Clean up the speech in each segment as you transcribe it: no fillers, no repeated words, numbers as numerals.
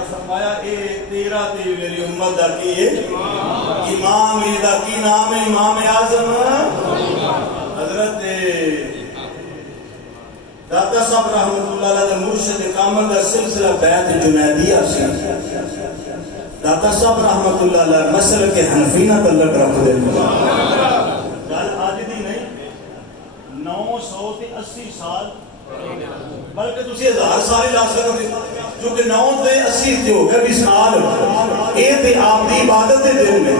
پاک فرمایا اے تیرا تے میری امت دا کی ہے امام دا کی نام ہے امام اعظم حضرت داتا صاحب رحمت اللہ علیہ مرشد کامل دا سلسلہ بیعت جنیدیہ سے داتا صاحب رحمت اللہ علیہ مسئلہ کے حنفینہ تعلق رکھ دے گل آج دی نہیں 980 سال بلکہ تسی 1000 سال ہی لا سکتے کیونکہ 9 تے 80 تے ہو گیا 20 سال اے تے آپ دی عبادت دے دن میں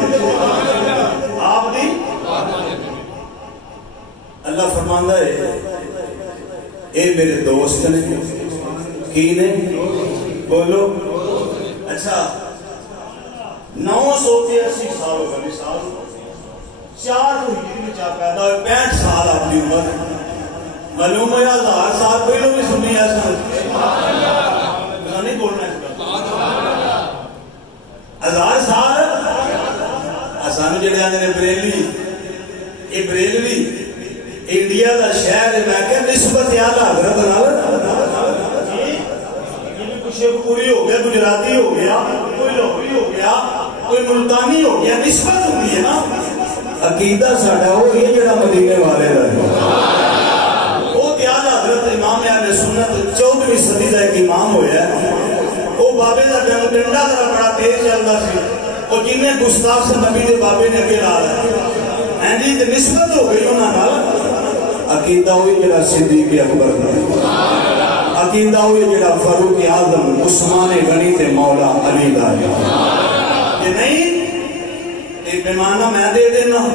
آپ دی اللہ فرماندا ہے اے میرے دوست نے کی نے بولو اچھا 980 سال ہو گئے مثال 4 ہجری میں چاہ پیدا ہوئے 65 سال اپنی عمر معلوم ہے 1000 سال پہلو بھی سنی ایسا نہیں بولنا اس کا 1000 سال آسان جڑے آنے بریلوی یہ بریلوی انڈیا دا شہر ہے میں کہ نسبت اعلیٰ حضرت نال کوئی شیخپوری ہو گیا گجراتی ہو گیا کوئی لاہوری ہو گیا کوئی ملتانی ہو گیا نسبت ہوتی ہے نا عقیدہ ساڈا وہ یہ جڑا مدینے والے دا ہے وہ اعلیٰ حضرت امام اہل سنت 14ویں صدی دا ایک امام ہویا ہے وہ بابے دا ڈنڈا ذرا بڑا تیز چلتا سی وہ جن گستاخ سے نبی دے بابے نے اگے لا رہا ہے جی نسبت ہو گئی انہاں نال عقیدہ ہوئی جڑا صدیق اکبر دا عقیدہ ہوئی جڑا فاروق اعظم عثمان غنی تے مولا علی دا ہے یہ نہیں ایک پیمانہ میں دے دینا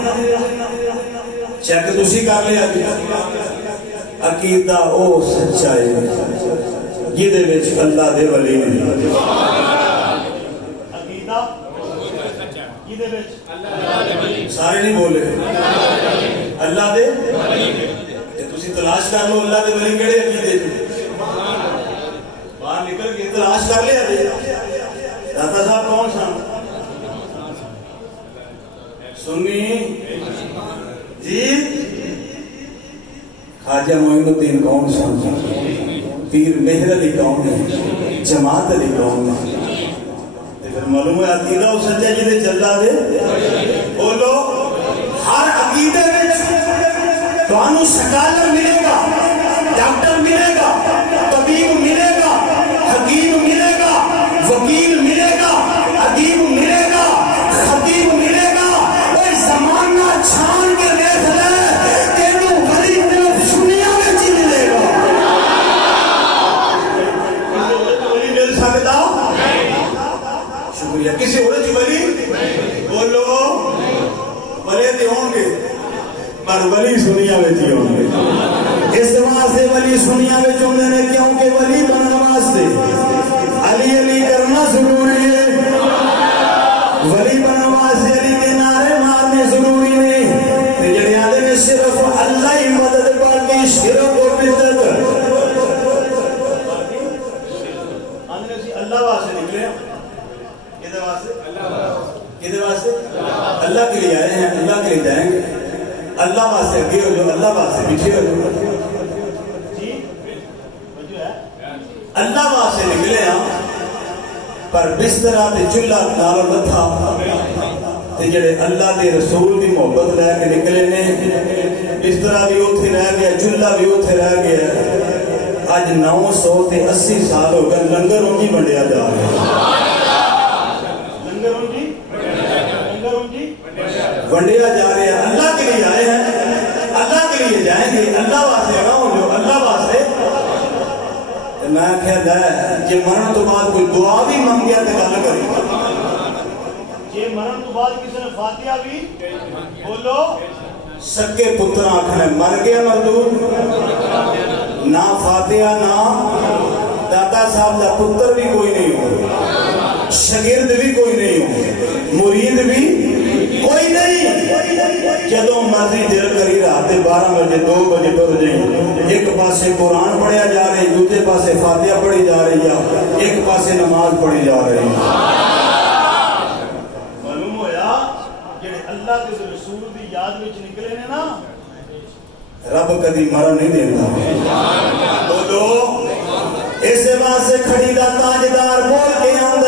چیک تسی کر لیا عقیدہ او سچائی یہ دے وچ اللہ دے ولی نے عقیدہ یہ دے وچ سارے نہیں بولے اللہ دے تسی تلاش کر لو اللہ دے ولی کیڑے عقیدے باہر نکل کے تلاش کر لیا داتا صاحب کون سن سنی جی خواجہ معین الدین کون سن پیر مہر علی کون ہے جماعت علی کون ہے پھر معلوم ہے عقیدہ اس سچا جی دے چلدا دے بولو ہر عقیدے میں توانو سکالر ملے گا ڈاکٹر ملے گا طبیب ملے گا حکیم ملے گا وکیل ملے گا ادیب ملے گا خطیب ملے گا کوئی زمانہ چھان کے دیکھ لے تینو ولی صرف سنیا میں جی ملے گا ولی مل سکتا شکریہ کسی اور جی ولی بولو ولی تے ہوں گے پر ولی سنیا میں جی ہوں گے اس واسطے ولی سنیا میں چوندے نے کیونکہ ولی بننا واسطے علی علی کرنا ضروری ہے ولی بننا واسطے علی کے نعرے مارنے ضروری نہیں جڑے آدھے نے صرف اللہ ہی مدد باقی شرک اور بدعت اللہ واسطے نکلے کدھر واسطے کدھر واسطے اللہ کے لیے آئے ہیں اللہ کے لیے جائیں گے اللہ واسطے اگے ہو جو اللہ واسطے پیچھے ہو جو اللہ واسطے نکلے ہاں پر بسترہ تے چلہ نالو لتھا تے جڑے اللہ دے رسول دی محبت رہ کے نکلے نے بسترہ بھی اوتھے رہ گیا چلہ بھی اوتھے رہ گیا آج 980 سال ہو گئے لنگر انجی بنڈیا جا رہے ہیں لنگر انجی بنڈیا جا رہے ہیں اللہ کے لیے آئے ہیں اللہ کے لیے جائیں گے اللہ واسطے آؤں جو اللہ واسطے میں کہتا ہے جی مرن تو بعد کوئی دعا بھی مانگ گیا تو گل کری جی مرن تو بعد کسی نے فاتحہ بھی بولو سکے پتر آنکھنے مر گیا مردود نہ فاتحہ نہ داتا صاحب دا پتر بھی کوئی نہیں ہو شگرد بھی کوئی نہیں ہو مرید بھی کوئی نہیں جدوں مرضی دل کری رات 12 بجے 2 بجے ٹر جائیں ایک پاسے قرآن پڑھیا جا رہی دوسرے پاسے فاتحہ پڑھی جا رہی ہے ایک پاسے نماز پڑھی جا رہی ہے معلوم ہویا جڑے اللہ کے رسول دی یاد وچ نکلے نے نا رب کدی مرن نہیں دیتا بولو اس واسطے کھڑی دا تاجدار بول کے آندا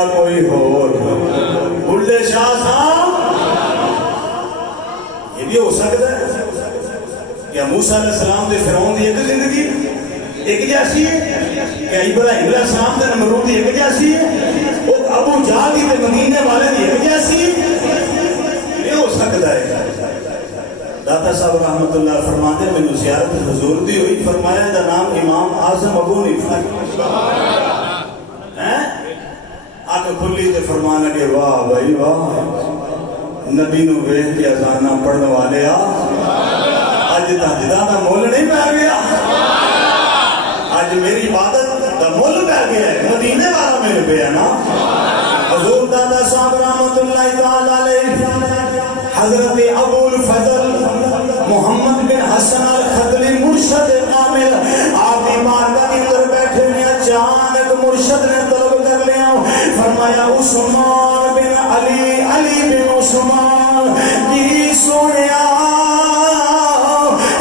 تیرا کوئی ہو بلے شاہ صاحب یہ بھی ہو سکتا ہے کیا موسیٰ علیہ السلام دے فرعون دی ایک زندگی ایک جیسی ہے کیا ابراہیم علیہ السلام دے نمرود دی ایک جیسی ہے اور ابو جہل دی مدینے والے دی ایک جیسی ہے یہ ہو سکتا ہے داتا صاحب رحمت اللہ فرماتے ہیں میں زیارت حضور دی ہوئی فرمایا دا نام امام اعظم ابو حنیفہ آنکھ کھلی تے فرمان لگے واہ بھائی واہ نبی نو ویکھ کے اذاناں پڑھنے والے آج تہجداں دا مول نہیں پہ گیا آج میری عبادت دا مول پہ گیا ہے مدینے والا میرے پہ ہے نا حضور دادا صاحب رحمت اللہ تعالی علیہ حضرت ابو الفضل محمد بن حسن الخضری مرشد کامل آپ کی بارگاہ کے اندر بیٹھے ہیں اچانک مرشد نے طلب کر لیا فرمایا عثمان بن علی علی بن عثمان کی سنیا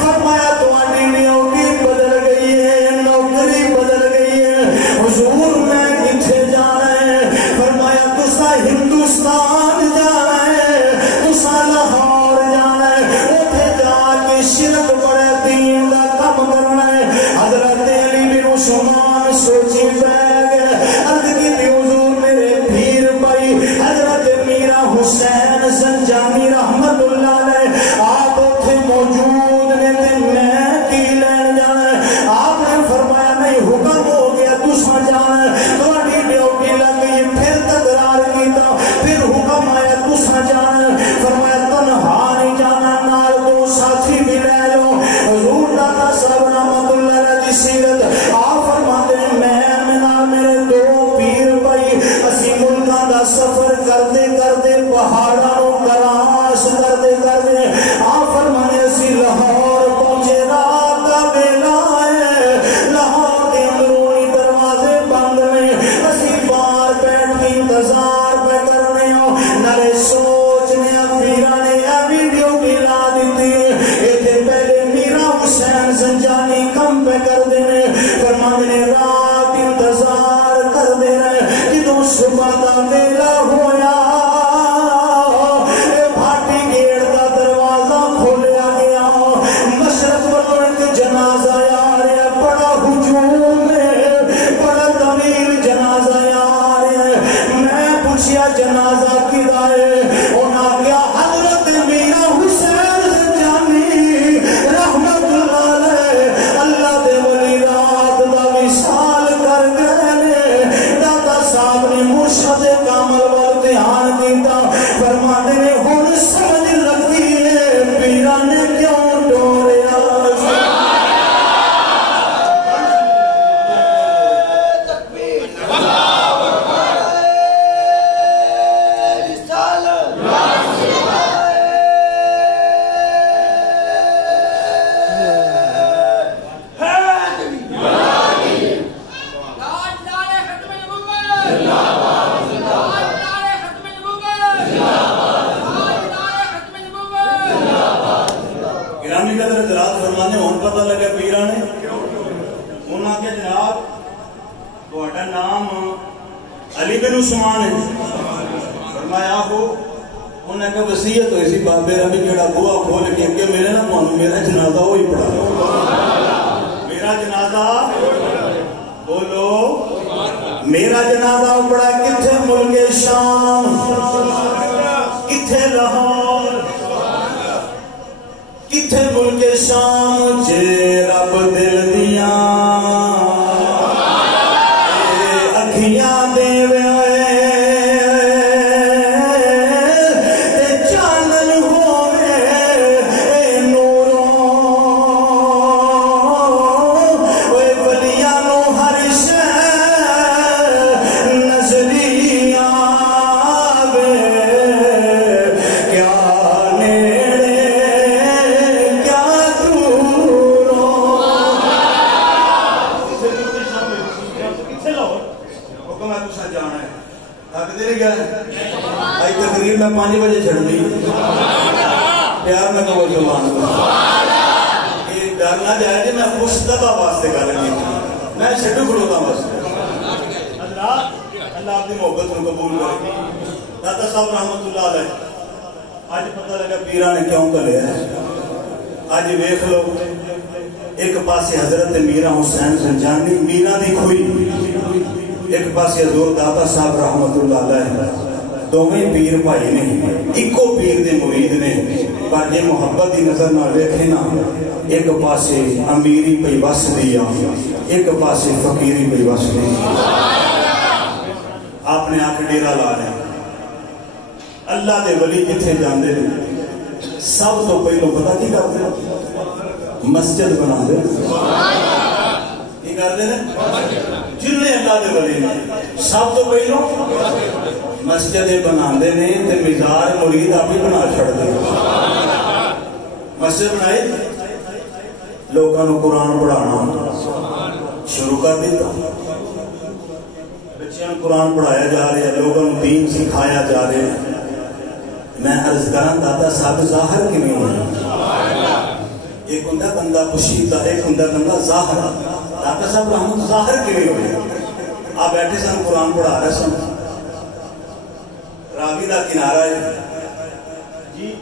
فرمایا تمہاری ڈیوٹی بدل گئی ہے نوکری بدل گئی ہے حضور میں کتنے جانا ہے فرمایا تسا ہندوستان جانا ہے تسا لاہور جانا ہے اتنے جا کے شرک بڑے دین کا کم کرنا ہے حضرت علی بن عثمان سوچی پہ حسین سنجانی رحمت اللہ علیہ آپ اتھے موجود نے دن میں کی لین جانا ہے آپ نے فرمایا نہیں حکم ہو گیا تسا جانا ہے تمہاری ڈیوٹی لگ گئی پھر تکرار کیتا پھر حکم آیا تسا جانا ہے فرمایا تنہا نہیں جانا نال دو ساتھی بھی لے لو حضور داتا صاحب رحمت اللہ علیہ کی سیرت آپ فرماتے ہیں میں نال میرے دو پیر بھائی اسی ملکاں دا سفر کرتے کرتے پہاڑوں کراس کرتے کرتے آپ فرمانے اسی لاہور پہنچے رات کا ویلا ہے لاہور کے اندرونی دروازے بند میں اسی باہر بیٹھ کے انتظار پہ کرنے ہو نرے سوچنے پیرا نے یہ ویڈیو بھی لا دیتی ایتھے پہلے میرا حسین سنجانی کم پہ کر دینے فرمانے رات انتظار کر دینے جدوں صبح کا ویلا ہویا جنازہ کی دائے انہاں کیا حضرت میرا حسین سنجانی رحمت اللہ علیہ اللہ دے ولی رات دا وصال کر گئے دادا صاحب نے مرشد کامل وال دھیان کیتا فرماتے نے ہن سمجھ لگی ہے پیرا نے کیوں ڈوریا پتہ لگا پیرا نے انہاں کے جناب تہاڈا نام علی بن عثمان ہے فرمایا ہو انہاں کا وصیت ہوئی سی بابے ربی جڑا بوا کھول کے اگے ملے نا تانوں میرا جنازہ وہی پڑھا میرا جنازہ بولو میرا جنازہ پڑھا کتھے ملک شام کتھے لاہور کتھے ملک شام جے رب دل دیاں اکھیاں دے وے تے چانن ہووے نوروں اوے ولیاں نو ہر شے نظری آوے کیا آئی تقریر میں 5 بجے چھڑ دی پیار میں کہو زبان یہ ڈرنا جائے جی میں خوش دبا واسطے کر رہی میں چھٹو کھڑوتا بس اللہ آپ کی محبت کو قبول کرے. داتا صاحب رحمت اللہ علیہ آج پتہ لگا پیران نے کیوں کلیا ہے. آج ویکھ لو ایک پاسے حضرت میرا حسین زنجانی مینا دی کھوئی, ایک پاسے حضور داتا صاحب رحمت اللہ علیہ. دونوں پیر بھائی نے, ایکو پیر دے مرید نے, پر جے محبت دی نظر نہ ویکھے نا, ایک پاسے امیری پئی وس دی ایک پاسے فقیری پئی وس دی. آپ نے آ کے ڈیرا لا لیا. اللہ دے ولی جتھے جاندے سب تو پہلو پتہ کی کرتے ہیں, مسجد بنا دے. کی کرتے ہیں جنہیں اللہ دے ولی نے سب تو پہلو مسجد بنا دے نے تے مزار مرید آپ ہی بنا چھڑ دے. مسجد بنائے, لوگوں کو قرآن پڑھانا شروع کر دیتا, بچیاں قرآن پڑھایا جا رہے ہیں, لوگوں کو دین سکھایا جا رہے ہیں. میں عرض کران داتا صاحب ظاہر کی نہیں ہونا, ایک ہندہ بندہ پشیدہ, ایک ہندہ بندہ ظاہر. داتا صاحب رحمت ظاہر کی نہیں ہونا. آپ بیٹھے سن قرآن پڑھا رہے سن, راوی دا کنارہ ہے جی,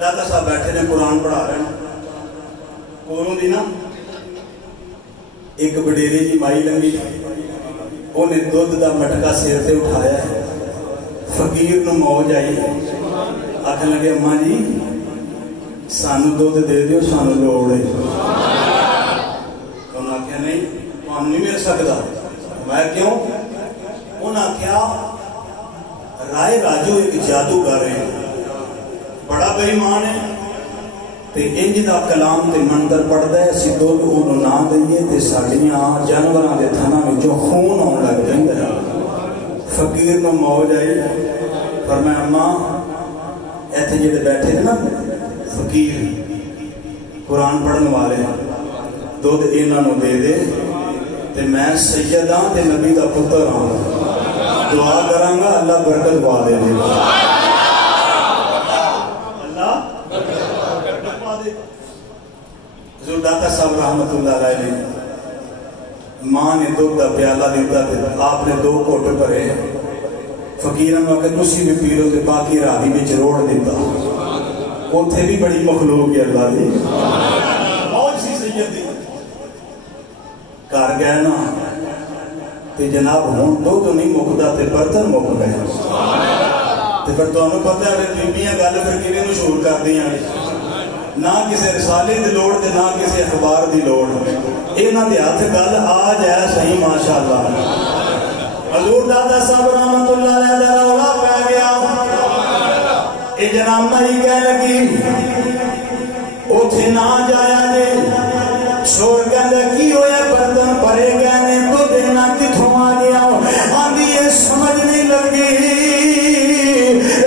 داتا صاحب بیٹھے نے قرآن پڑھا رہے ہیں. کونوں دی نا ایک بڈیری جی مائی لنگی, انہیں دودھ دا مٹکا سیر تے اٹھایا ہے. فقیر نو موج آئی, آکھن لگے اماں جی سانو دودھ دے دیو, سانو لوڑ ہے. انہوں نے کہا نہیں تمہیں نہیں مل سکتا. میں کیوں؟ انہوں نے کہا رائے راجو ایک جادوگر ہے, بڑا بے ایمان ہے, تے انج دا کلام تے منتر پڑھدا ہے, اسی دودھ انہوں نہ دئیے تے ساڈیاں جانوراں دے تھناں وچوں خون آن لگ جاندا ہے. فقیر نو موج آئی, پر میں اماں ایتھے جڑے بیٹھے تھے نا فقیر قرآن پڑھن والے, دودھ انہاں نو دے دے تے میں سید ہاں تے نبی دا پتر ہاں, دعا کراں گا اللہ برکت پا دے دے. اللہ برکت پا دے. حضور داتا صاحب رحمت اللہ علیہ نے ماں نے دودھ دا پیالہ دیتا تے آپ نے 2 گھٹ بھرے, فقیراں نوں کہ تسی بھی پی لو تے باقی راہی وچ روڑ دیتا. اوتھے بھی بڑی مخلوق ہے اللہ دی, موج سی سید دی. گھر گئے نا تے جناب ہوں دودھ نہیں مکدا تے برتن مک گئے. تے پھر تانوں پتہ ہے بیبیاں گل پھر کیویں مشہور کردیاں نے, نہ کسی رسالے دی لوڑ تے نہ کسی اخبار دی لوڑ, انہاں دے ہاتھ گل آ جائے صحیح ماشاءاللہ. حضور داتا صاحب رحمت اللہ علیہ دا رولا پہ گیا. اے جناب مائی کہہ لگی اوتھے نہ جایا جے. شور کہندا کی ہویا برتن بھرے گئے نے, تو دینا کتھوں آ گیا؟ آندی یہ سمجھ نہیں لگی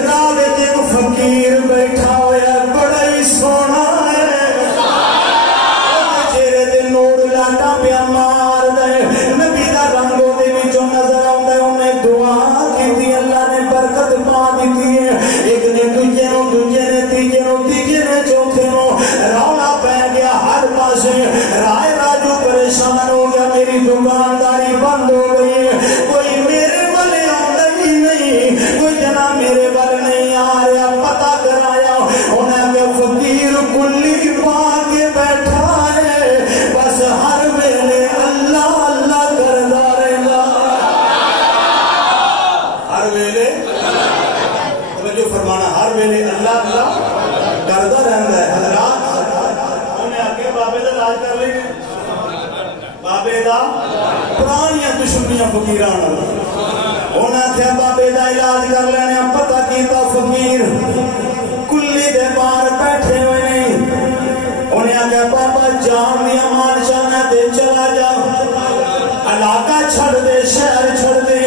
راہ وچ ایک فقیر بیٹھا ہویا بڑا ہی سونا ہے, چہرے تے نور لاٹا پیا مار دے, نبی دا رنگ دے وچوں نظر آوندا ہے. انہیں دعا کیتی, اللہ نے برکت پا دتی ہے. ایک نے دوجے نو, دوجے نے تیجے نو, تیجے نے چوتھے نو. رولا پہ گیا ہر پاسے. رائے راجو پریشان ہو گیا, میری دکانداری بند ہو گئی ہے, کوئی میرے والے آندا ہی نہیں, کوئی جناب میرے والے نہیں آ رہا. پتہ کرایا, انہیں کہ فقیر کلی پا کے بیٹھا ہے, بس ہر ویلے اللہ اللہ کردا رہندا. ہر ویلے توجہ فرمانا, ہر ویلے اللہ اللہ کردا رہندا ہے. حضرات انہیں آگے بابے دا علاج کر لیں, بابے دا پرانیاں دشمنیاں فقیراں نال. انہیں آخیا بابے دا علاج کر لینے. پتہ کیتا فقیر کلی دے باہر بیٹھے ہوئے نہیں. انہیں آخیا بابا جان دیا مان چاہنا دے چلا جا, علاقہ چھڑ دے, شہر چھڑ دے.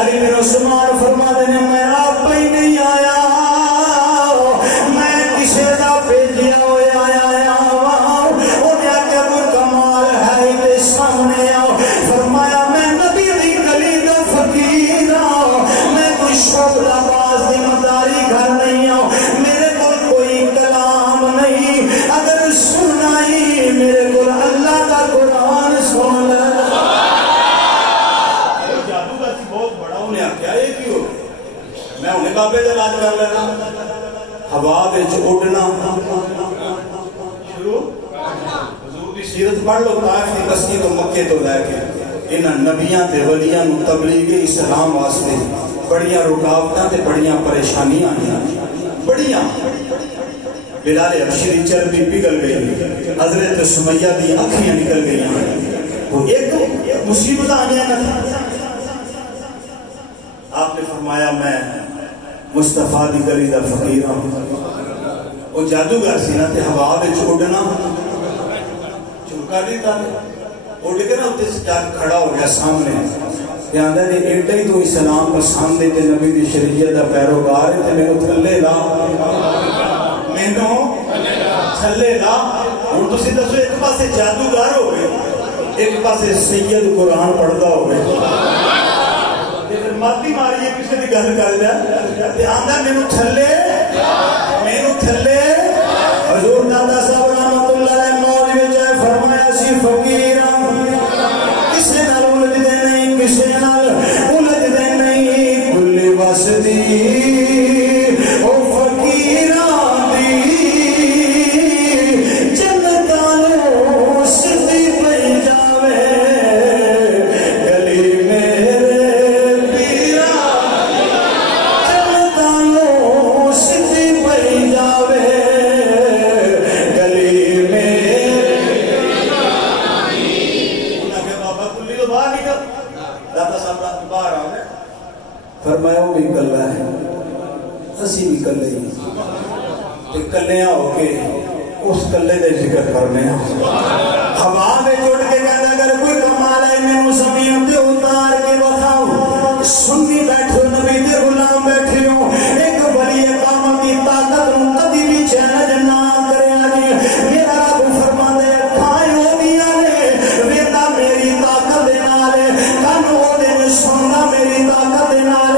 علی بن عثمان فرما دینے میں آپ ہی نہیں آیا, میں کسے دا بھیجیا ہوئے آیا. انہیں آخیا کوئی کمال ہے تے سامنے آؤ. فرمایا میں نبی دی گلی دا فقیر ہوں, میں کوئی شعبہ باز دی مداری گھر نہیں ہوں, میرے کو کوئی کلام نہیں. اگر سننا ہی میرے کو اللہ کا قرآن سن لے. جادوگر بہت بڑا میں انہیں بابے کا علاج کر لینا ہوا وچ اڈنا شروع حضور دی سیرت پڑھ لو طائف دی بستی تو مکے تو لے کے انہاں نبیاں تے ولیاں نو تبلیغ اسلام واسطے بڑیاں رکاوٹاں تے بڑیاں پریشانیاں آئیاں بڑیاں بلال حبشی دی چربی پگھل گئی حضرت سمیہ دی اکھیاں نکل گئیاں وہ ایک مصیبت آنے نہ آپ نے فرمایا میں مصطفیٰ دی گلی دا فقیر ہوں وہ جادوگر سی نا تے ہوا وچ اڈنا چوکا دیتا اڈ کے نا اتنے جا کھڑا ہو گیا سامنے آندا جی ایڈا ہی تو اسلام پسند ہے تے نبی دی شریعت دا پیروکار ہے تے مینوں تھلے لا مینوں تھلے لا ہن تسی دسو ایک پاسے جادوگر ہوئے ایک پاسے سید قرآن پڑھدا ہوئے ماتی ماری ہے کسی دی گل کر دیا تے آندا مینوں تھلے حضور دادا صاحب رحمت اللہ علیہ موج وچ فرمایا سی فقیر کسے نال الجھدے نہیں کسے نال الجھدے نہیں کل وسدی او فقیراں دی جنتاں نو سدی پئی جاوے گلی میرے پیرا جنتاں نو سدی پئی جاوے گلی میرے انہاں کہ بابا کلی تو باہر نکل دادا صاحب باہر آ گئے فرمایا وہ بھی کلا ہے اسی بھی کلے ہی تے کلیاں ہو کے اس کلے دے ذکر کرنے ہوا میں جوڑ کے کہنا اگر کوئی کمال ہے مینوں زمین تے اتار کے بتاؤ سنی بیٹھو نبی دے غلام بیٹھے ہو ایک ولی قوم دی طاقت نو کبھی بھی چیلنج نہ کرے جی میرا رب فرماندا ہے کھائے ہوندیاں نے ویندا میری طاقت دے نال کن اودے میں سننا میری طاقت دے نال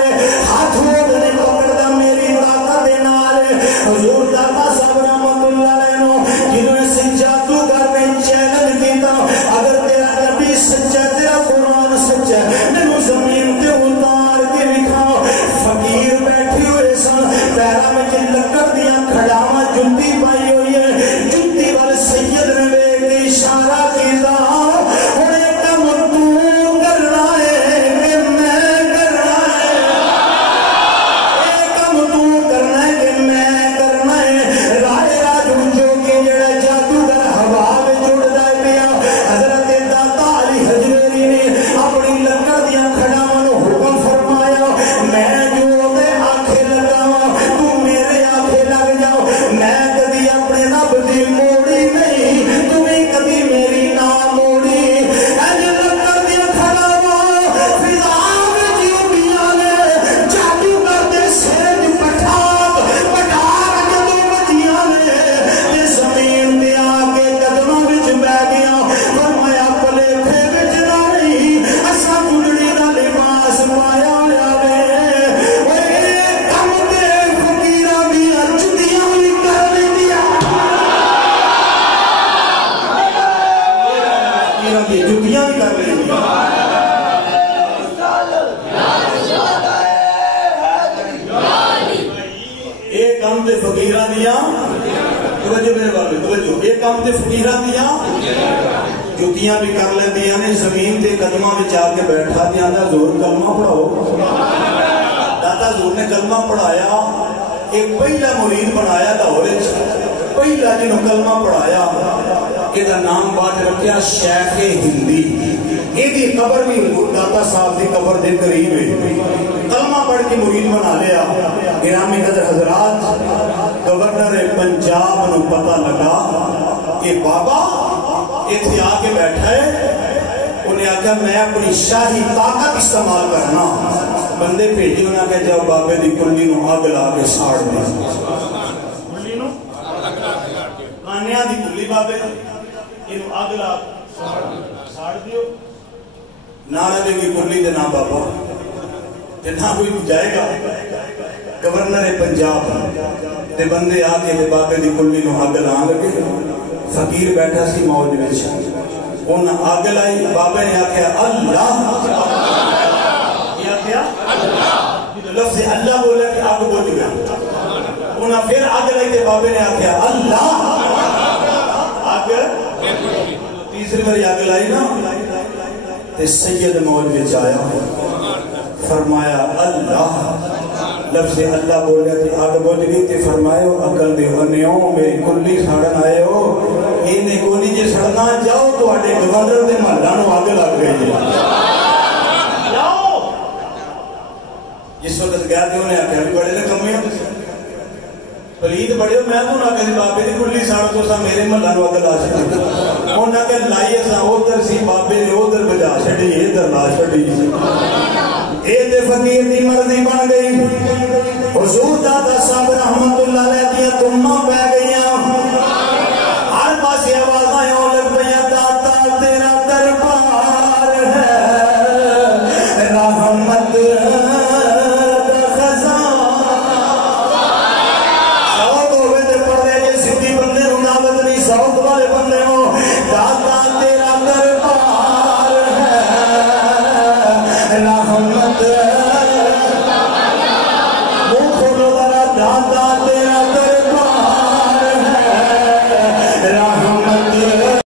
ہاتھ اودے نے پکڑدا میری طاقت دے نال حضور دادا صاحب رحمت اللہ علیہ نو جنہوں نے جادوگر نے چیلنج کیتا اگر تیرا نبی سچا تیرا قرآن سچا مینوں زمین تے اتار کے دکھاؤ فقیر بیٹھے ہوئے سن پیراں وچ لکڑ دیاں کھڑاواں جُتی پائی ہوئی ہے جُتی وال سید نے ویکھ کے اشارہ کیتا ہن ایک کم تو کرنا ہے کہ میں کرنا ہے ایک کم تو کرنا ہے کہ میں کرنا ہے رائے راج جو کہ جڑا جادوگر ہوا وچ اڑدا پیا حضرت داتا علی حجویری نے اپنی لکڑ دیاں کھڑاواں نو حکم فرمایا میں جو تے آنکھیں لگاواں تو میرے آنکھیں لگ جاؤ میں کبھی اپنے رب دی موڑی نہیں تم کبھی میری نہ موڑی اج لکڑ دیاں کھڑاواں فضا وچ اڑیاں نے جادوگر دے سر تے پٹھاک جدوں بجیاں نے تے زمین تے آ کے قدماں وچ بیٹھ گیا فرمایا پلیٹے وچ نہ رہی اساں گڈڑی دا لباس پایا ہویا وے اوے کم تے فقیراں دیاں جُتیاں وی کر لیندیاں فقیراں دی جُتیاں وی کر لیندیاں ایک کم تے فقیراں دیاں توجہ میرے والے توجہ ایک کم تے فقیراں دیاں جُتیاں بھی کر لیندیاں نے زمین تے قدماں وچ آ کے بیٹھا دیا دا زور کلمہ پڑھاؤ دادا زور نے کلمہ پڑھایا ایک پہلا مرید بنایا لاہور وچ پہلا جنوں کلمہ پڑھایا یہ نام بعد رکھیا شیخ ہندی یہ قبر بھی داتا صاحب دی قبر دے قریب ہے کلمہ پڑھ کے مرید بنا لیا گرامی قدر حضرات گورنر پنجاب نو پتہ لگا کہ بابا اتنے آ کے بیٹھا ہے انہیں آکھا میں اپنی شاہی طاقت استعمال کرنا بندے بھیجے انہیں آکھا جاؤ بابے دی کلی نو آگ لا کے ساڑ دے کلی نو کانیاں دی کلی بابے انہوں آگ لا ساڑ دیو نہ رہے گی کلی دے نہ بابا نہ کوئی جائے گا گورنر پنجاب دے بندے آ کے بابے دی کلی نو آگ لا لگے فقیر بیٹھا سی موج وچ انہاں آگ لائی بابے نے آکھیا اللہ کیا کیا لفظ اللہ بولا کہ آگ بجھ گیا انہاں پھر آگ لئی تے بابے نے آکھیا اللہ آگ تیسری باری آگ لائی نا تے سید موج وچ آیا فرمایا اللہ لفظ اللہ بولیا تے آگ بجھ گئی تے فرمایا عقل دے انیوں میری کلی سڑن آئے ہو انہیں کوئی جے سڑنا جاؤ تو آٹے گوادر دے محلہ نو آگ لگ گئی جاؤ جس وقت گیا تھے انہیں آکھیا بھی بڑے لے کمی ہو پلید بڑے ہو میں تو نہ کہتے بابے دی کلی ساڑ تو سا میرے محلہ نو آگ لا چھڑی انہوں نے کہا لائیے سا ادھر سی بابے نے ادھر بجا چھڑی ادھر لا چھڑی اے دے فقیر دی مرضی بن گئی حضور دادا صاحب رحمت اللہ علیہ دیا تمہ پہ گئیاں ہر پاسی آواز آئیں لگ پہیاں داتا تیرا دربار ہے رحمت دا خزان سوک ہوئے دے پڑھے یہ سدھی بندے ہوں ناوت نہیں سوک والے بندے ہوں داتا تیرا دربار ہے رحمت داتا